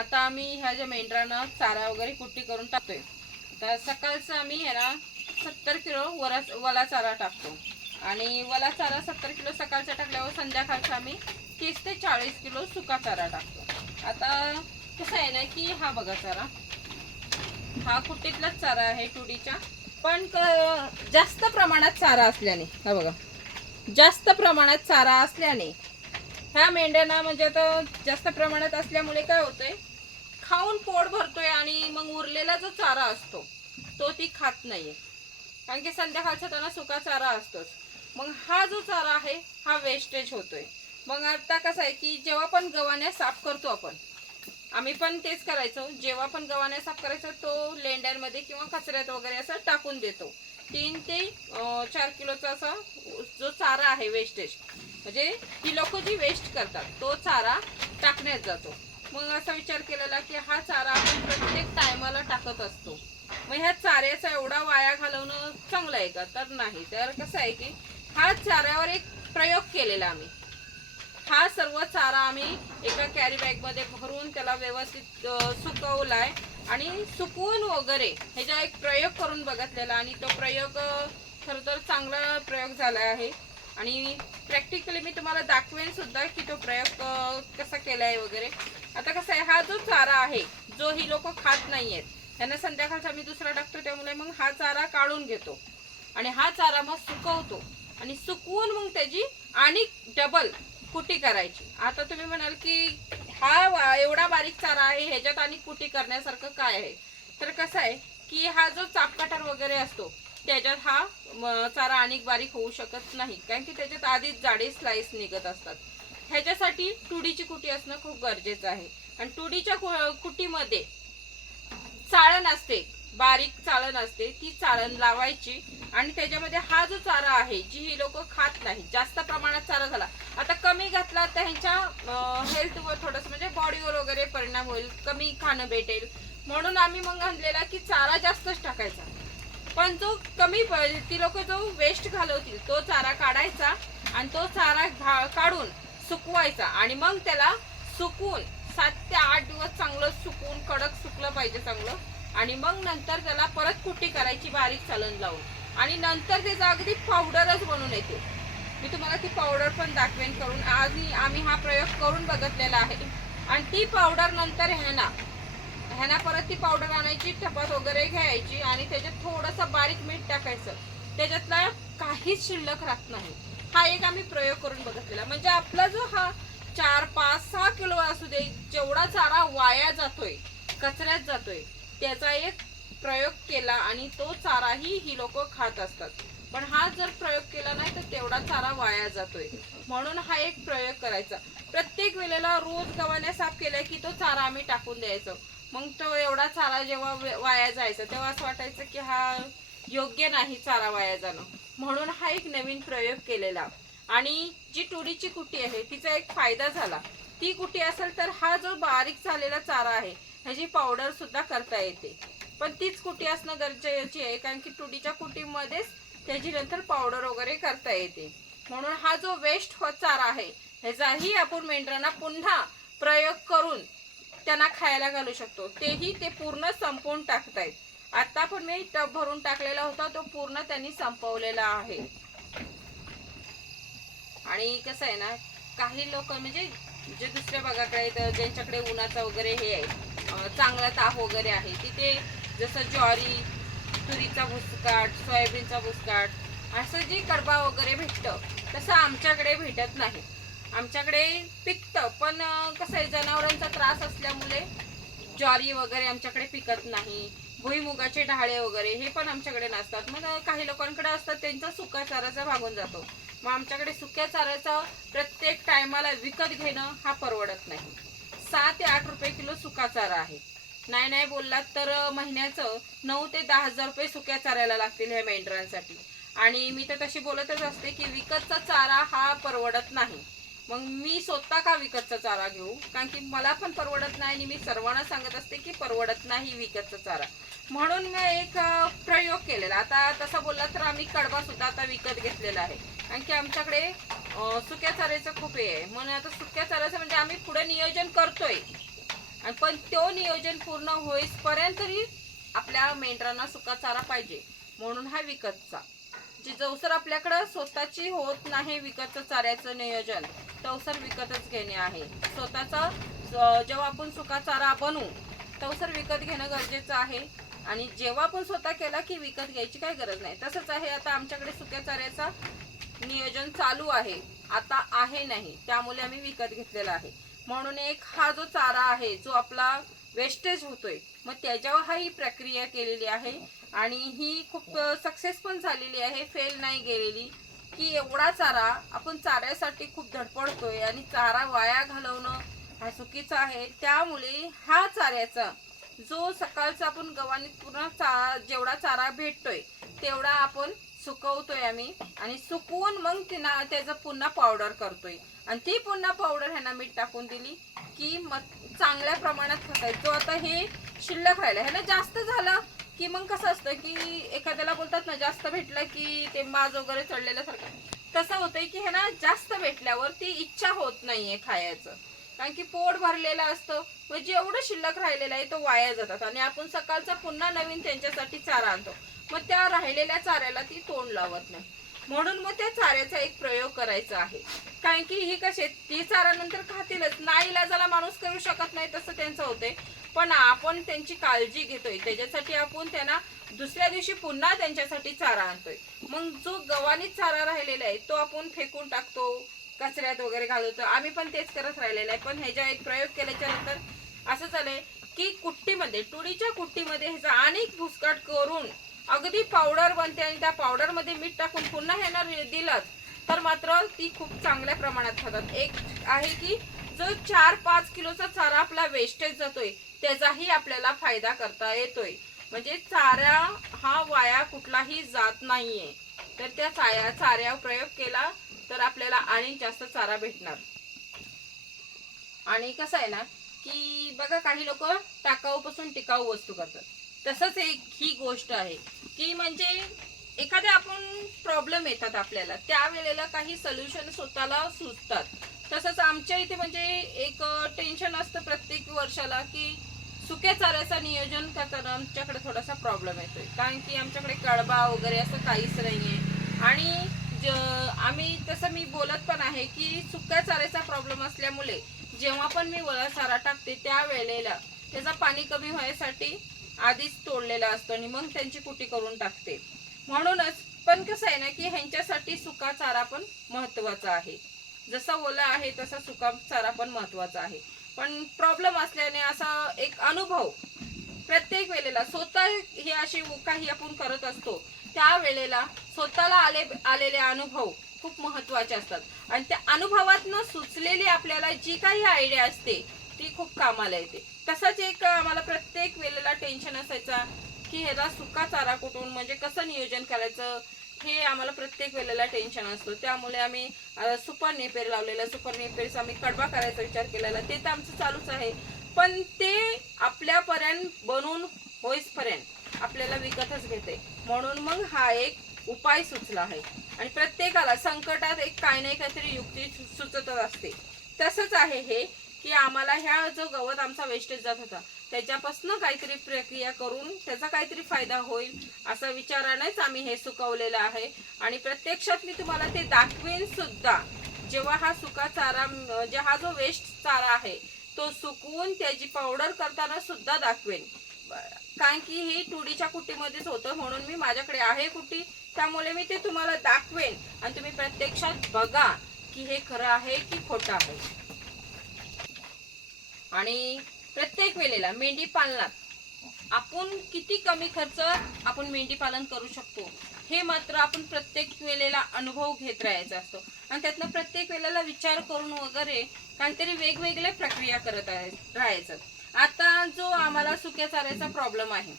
आता आम्ही ह्या ज्या मेंढरानं चारा वगैरे कुट्टी करून टाकतोय. तर सकाळचं आम्ही ह्याला सत्तर किलो वरा वला चारा टाकतो. आणि वला चारा सत्तर किलो सकाळचा टाकल्यावर संध्याकाळचा आम्ही तीस ते चाळीस किलो सुका चारा टाकतो. आता कसं आहे ना की हा बघा चारा. हा कुट्टीतलाच चारा आहे टुडीच्या पण जास्त प्रमाणात चारा असल्याने हा बघा. जास्त प्रमाणात चारा असल्याने ह्या मेंढ्यांना म्हणजे आता जास्त प्रमाणात असल्यामुळे काय होतंय खाऊन पोट भरतोय आणि मग उरलेला जो चारा असतो तो ती खात नाहीये. कारण की संध्याकाळचा त्यांना सुका चारा असतोच. मग हा जो चारा आहे हा वेस्टेज होतोय. मग आता कसं आहे की जेव्हा पण गव्हाण्या साफ करतो आपण आम्ही पण तेच करायचो. जेव्हा पण गव्हाण्या साफ करायचो तो लेंड्यांमध्ये किंवा कचऱ्यात वगैरे असं टाकून देतो. तीन ते चार किलोचा असा जो चारा आहे वेस्टेज म्हणजे ही लोक जी वेस्ट करतात तो चारा टाकण्यात जातो. मग असा विचार केलेला की हा चारा आपण प्रत्येक टायमाला टाकत असतो. मग ह्या चाऱ्याचा एवढा वाया घालवणं चांगलं आहे का? तर नाही. तर कसं आहे की हा चाऱ्यावर एक प्रयोग केलेला आम्ही. हा सर्व चारा आम्ही एका कॅरी बॅगमध्ये भरून त्याला व्यवस्थित सुकवलाय आणि सुकवून वगैरे ह्याचा एक प्रयोग करून बघितलेला आणि तो प्रयोग खरं तर चांगला प्रयोग झाला आहे. आणि प्रॅक्टिकली मी तुम्हाला दाखवेन सुद्धा की तो प्रयोग कसा कसा केलाय वगैरे. आता कसं आहे हा जो चारा आहे जो ही लोक खात नाही आहेत त्यांना संध्याकाळचा मी दुसरा टाकतो त्यामुळे मग हा चारा काढून घेतो. आणि हा चारा मग सुकवतो. आणि सुकवून मग त्याची आणि डबल कुटी करायची. आता तुम्ही म्हणाल की हा एवढा बारीक चारा आहे ह्याच्यात आणि कुटी करण्यासारखं काय आहे? तर कसं आहे की हा जो चापकाटर वगैरे असतो त्याच्यात हा चारा आणि बारीक होऊ शकत नाही. कारण की त्याच्यात आधीच जाडे स्लाइस निघत असतात. ह्याच्यासाठी तुडीची कुटी असणं खूप गरजेचं आहे. आणि तुडीच्या कु- कुटीमध्ये चाळण असते बारीक चाळण असते ती चाळण लावायची. आणि त्याच्यामध्ये हा जो चारा आहे जी ही लोक खात नाही जास्त प्रमाणात चारा झाला. आता कमी घातला तर ह्यांच्या हेल्थवर थोडस म्हणजे बॉडीवर वगैरे परिणाम होईल कमी खाणं भेटेल. म्हणून आम्ही मग आणलेला की चारा जास्तच टाकायचा. पण जो कमी प- ती लोक जो वेस्ट घालवतील तो चारा काढायचा आणि तो चारा घा- काढून सुकवायचा. आणि मग त्याला सुकून सात ते आठ दिवस चांगलं सुकून कडक सुकलं पाहिजे चांगलं. आणि मग नंतर त्याला परत कुट्टी करायची बारीक चालून लावून. आणि नंतर त्याचा अगदी पावडरच बनून येते. मी तुम्हाला ती पावडर पण दाखवेन करून. आज आम्ही हा प्रयोग करून बघितलेला आहे. आणि ती पावडर नंतर ह्याना ह्याना परत ती पावडर आणायची टपात वगैरे घ्यायची आणि त्याच्यात थोडंसं बारीक मीठ टाकायचं. त्याच्यातला काहीच शिल्लक राहत नाही. हा एक आम्ही प्रयोग करून बघितलेला. म्हणजे आपला जो हा चार पाच सहा किलो असू दे जेवढा चारा वाया जातोय कचऱ्यात जातोय त्याचा एक प्रयोग केला आणि तो चाराही ही लोक खात असतात. पण हा जर प्रयोग केला नाही तर तेवढा चारा वाया जातोय. म्हणून हा एक प्रयोग करायचा. प्रत्येक वेळेला रोज गव्हाने साफ केला की तो चारा आम्ही टाकून द्यायचो. मग तो एवढा चारा जेव्हा वाया जायचा तेव्हा असं वाटायचं की हा योग्य नाही चारा वाया जाणं. म्हणून हा एक नवीन प्रयोग केलेला. आणि जी तुडीची कुटी आहे तिचा एक फायदा झाला. ती कुटी असेल तर हा जो बारीक झालेला चारा आहे ह्याची पावडर सुद्धा करता येते. पण तीच कुटी असणं गरजेची आहे कारण की तुडीच्या कुटीमध्येच त्याची नंतर पावडर वगैरे करता येते. म्हणून हा जो वेस्ट हो चारा आहे ह्याचाही आपण मेंढरांना पुन्हा प्रयोग करून त्यांना खायला घालू शकतो. तेही ते पूर्ण संपवून टाकतायत. आता पण मी टब भरून टाकलेला होता तो पूर्ण त्यांनी संपवलेला आहे. आणि कसं आहे ना काही लोक म्हणजे जे दुसऱ्या भागाकडे आहेत ज्यांच्याकडे उन्हाचा वगैरे हे आहे चांगला ताप वगैरे आहे तिथे जसं ज्वारी तुरीचा भुसकाट सोयाबीनचा भुसकाट असं जे कडबा वगैरे भेटतं तसं आमच्याकडे भेटत नाही. आमच्याकडे पिकतं पण कसं आहे जनावरांचा त्रास असल्यामुळे ज्वारी वगैरे आमच्याकडे पिकत नाही. भुईमुगाचे ढाळे वगैरे हे पण आमच्याकडे नसतात. मग काही लोकांकडे असतात त्यांचा सुका चाराचा भागून जातो. मग आमच्याकडे सुक्या चाऱ्याचा प्रत्येक टायमाला विकत घेणं हा परवडत नाही. सहा ते आठ रुपये किलो सुका चारा आहे. नाही नाही बोललात तर महिन्याचं नऊ ते दहा हजार रुपये सुक्या चाऱ्याला लागतील ह्या मेंढरांसाठी. आणि मी तर तशी बोलतच असते की विकतचा चारा हा परवडत नाही. मग मी स्वतः का विकतचा चारा घेऊ? कारण की मला पण परवडत नाही आणि मी सर्वांना सांगत असते की परवडत नाही विकतचा चारा. म्हणून मी एक प्रयोग केलेला. आता तसा बोलला तर आम्ही कडवा सुद्धा आता विकत घेतलेला आहे. कारण की आमच्याकडे सुक्या चाऱ्याचं खूप हे आहे. म्हणून आता सुक्या चाऱ्याचं म्हणजे आम्ही पुढे नियोजन करतोय. आणि पण तो नियोजन पूर्ण होईपर्यंत तरी आपल्या मेंढरांना सुका चारा पाहिजे. म्हणून हा विकतचा. जी जवसर आपल्याकडं स्वतःची होत नाही विकतचं चाऱ्याचं नियोजन तवसर विकतच घेणे आहे. स्वतःचा जेव्हा आपण सुका चारा बनवू तवसर विकत घेणं गरजेचं आहे. आणि जेव्हा आपण स्वतः केला की विकत घ्यायची काही गरज नाही. तसंच आहे आता आमच्याकडे सुक्या चाऱ्याचा नियोजन चालू आहे. आता आहे नाही त्यामुळे आम्ही विकत घेतलेला आहे. म्हणून एक हा जो चारा आहे जो आपला वेस्टेज होतोय मग त्याच्यावर हा ही प्रक्रिया केलेली आहे. आणि ही खूप सक्सेस पण झालेली आहे फेल नाही गेलेली. की एवढा चारा आपण चाऱ्यासाठी खूप धडपडतोय आणि चारा वाया घालवणं हा चुकीचं आहे. त्यामुळे हा चाऱ्याचा जो सकाळचा आपण गव्हाणीत पूर्ण चा जेवढा चारा भेटतोय तेवढा आपण सुकवतोय आम्ही आणि सुकवून मग तिना त्याचं पुन्हा पावडर करतोय. आणि ती पुन्हा पावडर ह्यांना मीठ टाकून दिली की मग चांगल्या प्रमाणात खाताय. जो आता हे शिल्लक राहिलं ह्याला जास्त झालं की मग कसं असतं की एखाद्याला बोलतात ना जास्त भेटलं की ते माज वगैरे चढलेल्यासारखं तसं होतंय की ह्याला जास्त भेटल्यावर ती इच्छा होत नाहीये खायचं. कारण की पोट भरलेलं असतं व जेवढं शिल्लक राहिलेलं आहे तो वाया जातात. आणि आपण सकाळचा पुन्हा नवीन त्यांच्यासाठी चारा आणतो. मग त्या राहिलेल्या चाऱ्याला ती तोंड लावत नाही. म्हणून मग त्या चाऱ्याचा एक प्रयोग करायचा आहे. कारण की ही कसे ती चारा नंतर खातीलच. नाही इलाजाला माणूस करू शकत नाही तसं त्यांचं होतंय. पण आपण त्यांची काळजी घेतोय. त्याच्यासाठी आपण त्यांना दुसऱ्या दिवशी पुन्हा त्यांच्यासाठी चारा आणतोय. मग जो गव्हाणीत चारा राहिलेला आहे तो आपण फेकून टाकतो कचऱ्यात वगैरे घालवतो. आम्ही पण तेच करत राहिलेलं आहे. पण ह्याच्या एक प्रयोग केल्याच्यानंतर असं झालंय की कुट्टीमध्ये तुरीच्या कुट्टीमध्ये ह्याचा अनेक भुसकाट करून अगदी पावडर बनते आणि त्या पावडरमध्ये मीठ टाकून पुन्हा ह्यांना दिलं तर मात्र ती खूप चांगल्या प्रमाणात खातात. एक आहे की जो चार पाच किलोचा चारा आपला वेस्टेज जातोय त्याचाही आपल्याला फायदा करता येतोय. म्हणजे चारा हा वाया कुठलाही जात नाहीये. तर त्या चाया चाऱ्यावर प्रयोग केला तर आपल्याला आणि जास्त चारा भेटणार. आणि कसं आहे ना की बघा काही लोक टाकाऊपासून टिकाऊ वस्तू करतात. तसंच एक ही गोष्ट आहे की म्हणजे एखादे आपण प्रॉब्लेम येतात आपल्याला त्यावेळेला काही सोल्युशन स्वतःला सुचतात. तसंच आमच्या इथे म्हणजे एक टेन्शन असतं प्रत्येक वर्षाला की सुक्या चाऱ्याचा नियोजन करताना आमच्याकडे थोडासा प्रॉब्लेम येतोय. कारण की आमच्याकडे कळबा वगैरे असं काहीच नाहीये. आणि ज- आम्ही तसं मी बोलत पण आहे की सुक्या चाऱ्याचा प्रॉब्लेम असल्यामुळे जेव्हा पण मी वळा चारा टाकते त्या वेळेला त्याचा पाणी कमी व्हायसाठी आधीच तोडलेला असतो आणि मग त्यांची कुटी करून टाकते. म्हणूनच पण कसं आहे ना की ह्यांच्यासाठी सुका चारा पण महत्त्वाचा आहे. जसा ओला आहे तसा सुका चारा पण महत्त्वाचा आहे. पण प्रॉब्लेम असल्याने असा एक अनुभव प्रत्येक वेळेला स्वतः ही अशी काही आपण करत असतो त्या वेळेला स्वतःला आले आलेले अनुभव खूप महत्त्वाचे असतात. आणि त्या अनुभवातनं सुचलेली आपल्याला जी काही आयडिया असते ती खूप कामाला येते. तसंच एक आम्हाला प्रत्येक वेळेला टेन्शन असायचा की ह्याला सुका चारा कुठून म्हणजे कसं नियोजन करायचं हे आम्हाला प्रत्येक वेळेला टेन्शन असतं. त्यामुळे आम्ही सुपर नेपेर लावलेला सुपर नेपेरचा आम्ही कडवा करायचा विचार केलेला. ते तर आमचं चालूच आहे. पण ते आपल्यापर्यंत बनून होईसपर्यंत आपल्याला विकतच घेते. म्हणून मग हा एक उपाय सुचला आहे. आणि प्रत्येकाला संकटात एक काही नाही काहीतरी युक्ती सु- सुचतच असते. तसंच आहे हे की आम्हाला ह्या जो गवत आमचा वेस्टेज जात होता त्याच्यापासून काहीतरी प्रक्रिया करून त्याचा काहीतरी फायदा होईल असा विचारानेच आम्ही हे सुकवलेलं आहे. आणि प्रत्यक्षात मी तुम्हाला ते दाखवेन सुद्धा. जेव्हा हा सुका चारा म्हणजे हा जो वेस्ट चारा आहे तो सुकवून त्याची पावडर करताना सुद्धा दाखवेन. कारण की ही टुडीच्या कुटीमध्येच होतं म्हणून मी माझ्याकडे आहे कुटी. त्यामुळे मी ते तुम्हाला दाखवेन. आणि तुम्ही प्रत्यक्षात बघा की हे खरं आहे की खोटं आहे. आणि प्रत्येक वेळेला मेंढी पालनात आपण किती कमी खर्च आपण मेंढी पालन करू शकतो हे मात्र आपण प्रत्येक वेळेला अनुभव घेत राहायचा असतो. आणि त्यातनं प्रत्येक वेळेला विचार करून वगैरे काहीतरी वेगवेगळ्या प्रक्रिया करत आहे राहायचं. आता जो आम्हाला सुक्या चाऱ्याचा प्रॉब्लेम आहे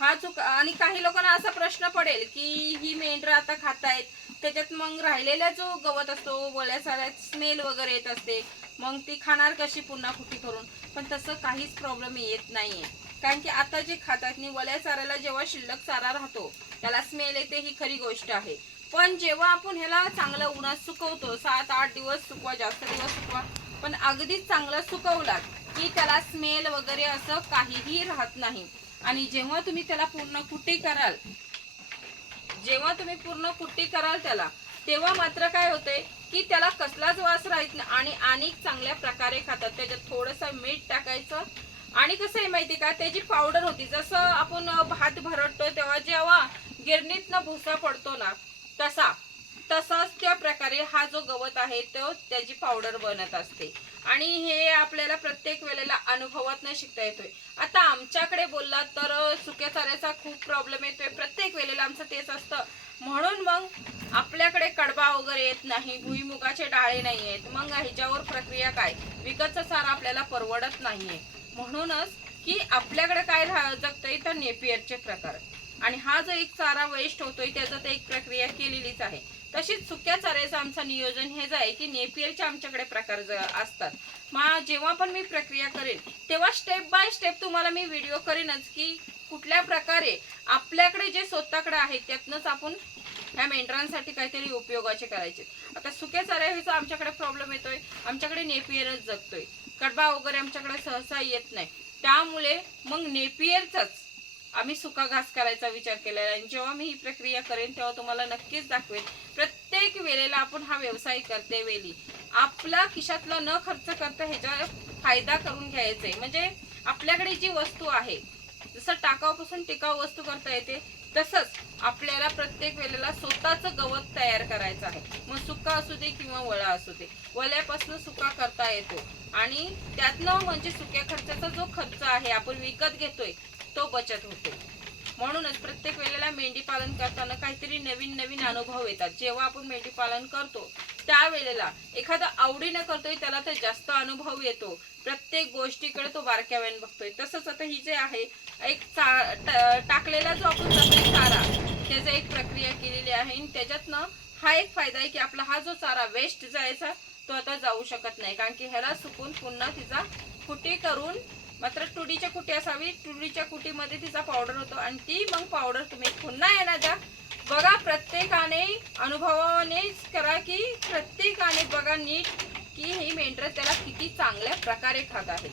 हा चुका आणि काही लोकांना असा प्रश्न पडेल की ही मेंढरं आता खातायत त्याच्यात मग राहिलेला जो गवत असतो वळ्या साऱ्या स्मेल वगैरे येत असते. मग ती खाणार कशी पुन्हा कुठे करून? पण तसं काहीच प्रॉब्लेम येत नाहीये. कारण की आता जे खातात नि वल्या चाऱ्याला जेव्हा शिल्लक चारा राहतो त्याला स्मेल येते ही खरी गोष्ट आहे. पण जेव्हा आपण ह्याला चांगलं उन्हात सुकवतो सात आठ दिवस सुकवा जास्त दिवस सुकवा. पण अगदीच चांगला सुकवलात की त्याला स्मेल वगैरे असं काहीही राहत नाही. आणि जेव्हा तुम्ही त्याला पूर्ण कुठे कराल जेव्हा तुम्ही पूर्ण कुट्टी कराल त्याला तेव्हा मात्र काय होते की त्याला कसलाच वास राहत नाही आणि आणि चांगल्या प्रकारे खातात. त्याच्यात थोडंसं मीठ टाकायचं. आणि कसं आहे माहिती का? त्याची पावडर होती. जसं आपण भात भरडतो तेव्हा जेव्हा गिरणीतनं भुसा पडतो ना तसा तसाच त्या प्रकारे हा जो गवत आहे तो त्याची पावडर बनत असते. आणि हे आपल्याला प्रत्येक वेळेला अनुभवात शिकता येतोय. आता आमच्याकडे बोललात तर सुक्या चाऱ्याचा खूप प्रॉब्लेम येतोय. प्रत्येक वेळेला आमचं तेच असतं. म्हणून मग आपल्याकडे कडबा वगैरे येत नाही भुईमुगाचे डाळे नाही आहेत मग ह्याच्यावर प्रक्रिया काय? विकतचा चारा आपल्याला परवडत नाहीये. म्हणूनच की आपल्याकडे काय जगतंय तर नेपियरचे प्रकार. आणि हा जो एक चारा वेस्ट होतोय त्याचं ते एक प्रक्रिया केलेलीच आहे. तशीच सुक्या चाऱ्याचं आमचं नियोजन हेच आहे की नेपियरचे आमच्याकडे प्रकार ज- असतात. मग जेव्हा पण मी प्रक्रिया करेन तेव्हा स्टेप बाय स्टेप तुम्हाला मी व्हिडिओ करेनच की कुठल्या प्रकारे आपल्याकडे जे स्वतःकडे आहे त्यातनंच आपण ह्या मेंढरांसाठी काहीतरी उपयोगाचे करायचे. आता सुक्या चाऱ्याचा आमच्याकडे प्रॉब्लेम येतोय आमच्याकडे नेपियरच जगतोय. कडबा वगैरे आमच्याकडे सहसा येत नाही. त्यामुळे मग नेपियरचाच आम्ही सुका घास करायचा विचार केलेला आहे. आणि जेव्हा मी ही प्रक्रिया करेन तेव्हा तुम्हाला नक्कीच दाखवेन. प्रत्येक वेळेला आपण हा व्यवसाय करते वेळी. आपला खिशातला न खर्च करता ह्याचा फायदा करून घ्यायचा. आहे म्हणजे आपल्याकडे जी वस्तू आहे जसं टाकावपासून टिकाऊ वस्तू करता येते तसंच आपल्याला प्रत्येक वेळेला स्वतःचं गवत तयार करायचं आहे. मग सुका असू दे किंवा वळा असू दे वल्यापासून सुका करता येतो. आणि त्यातनं म्हणजे सुक्या खर्चाचा जो खर्च आहे आपण विकत घेतोय तो बचत होतो. म्हणूनच प्रत्येक वेळेला मेंढी पालन करताना काहीतरी नवीन नवीन अनुभव येतात. जेव्हा आपण मेंढी पालन करतो त्यावेळेला एखादा आवडीनं करतोय त्याला तर जास्त अनुभव येतो. प्रत्येक गोष्टीकडे तो बारक्याव्याने बघतोय. तसंच आता ही जे आहे एक टाकलेला जो आपण चारा त्याचं एक प्रक्रिया केलेली आहे आणि त्याच्यातनं हा एक फायदा आहे की आपला हा जो चारा वेस्ट जायचा तो आता जाऊ शकत नाही. कारण की ह्याला सुकून पुन्हा तिचा कुटी करून मात्र तुडीच्या कुटी असावी. तुडीच्या कुटीमध्ये तिचा पावडर होतो आणि ती मग पावडर तुम्ही पुन्हा येणार द्या बघा प्रत्येकाने अनुभवानेच करा की प्रत्येकाने बघा नीट की ही मेंढर त्याला किती चांगल्या प्रकारे खात आहे